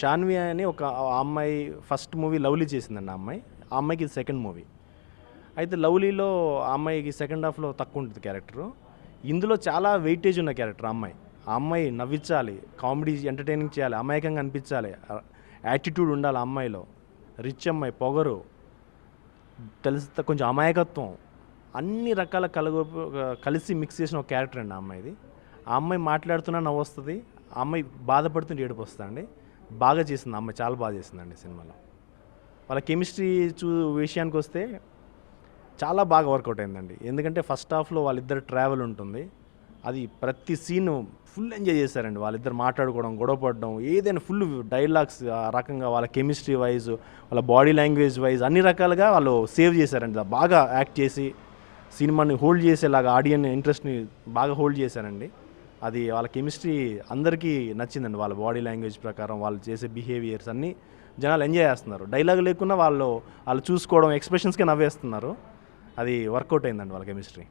షాన్వి అని ఒక అమ్మాయి ఫస్ట్ మూవీ లవ్లీ చేసిందండి. ఆ అమ్మాయికి ఇది సెకండ్ మూవీ. అయితే లవ్లీలో ఆ అమ్మాయికి సెకండ్ హాఫ్లో తక్కువ ఉంటుంది క్యారెక్టరు. ఇందులో చాలా వెయిటేజ్ ఉన్న క్యారెక్టర్ ఆ అమ్మాయి నవ్వించాలి, కామెడీ ఎంటర్టైనింగ్ చేయాలి, అమాయకంగా అనిపించాలి, యాటిట్యూడ్ ఉండాలి ఆ అమ్మాయిలో. రిచ్ అమ్మాయి, పొగరు, తెలిసి కొంచెం అమాయకత్వం, అన్ని రకాల కలిసి మిక్స్ చేసిన ఒక క్యారెక్టర్ అండి ఆ అమ్మాయిది. ఆ అమ్మాయి మాట్లాడుతున్నా నవ్వు వస్తుంది, ఆ అమ్మాయి బాధపడుతుంటే ఏడుపు వస్తుందండి. బాగా చేసింది ఆ అమ్మాయి, చాలా బాగా చేసిందండి సినిమాలో. వాళ్ళ కెమిస్ట్రీ విషయానికి వస్తే చాలా బాగా వర్కౌట్ అయిందండి. ఎందుకంటే ఫస్ట్ హాఫ్లో వాళ్ళిద్దరు ట్రావెల్ ఉంటుంది, అది ప్రతి సీను ఫుల్ ఎంజాయ్ చేశారండి. వాళ్ళిద్దరు మాట్లాడుకోవడం, గొడవ పడడం, ఏదైనా ఫుల్ డైలాగ్స్ ఆ రకంగా వాళ్ళ కెమిస్ట్రీ వైజ్, వాళ్ళ బాడీ లాంగ్వేజ్ వైజ్ అన్ని రకాలుగా వాళ్ళు సేవ్ చేశారండి. బాగా యాక్ట్ చేసి సినిమాని హోల్డ్ చేసేలాగా ఆడియన్ ఇంట్రెస్ట్ని బాగా హోల్డ్ చేశారండి. అది వాళ్ళ కెమిస్ట్రీ అందరికీ నచ్చిందండి. వాళ్ళ బాడీ లాంగ్వేజ్ ప్రకారం వాళ్ళు చేసే బిహేవియర్స్ అన్నీ జనాలు ఎంజాయ్ చేస్తున్నారు. డైలాగ్ లేకున్నా వాళ్ళు చూసుకోవడం, ఎక్స్ప్రెషన్స్కే నవ్వేస్తున్నారు. అది వర్కౌట్ అయిందండి వాళ్ళ కెమిస్ట్రీ.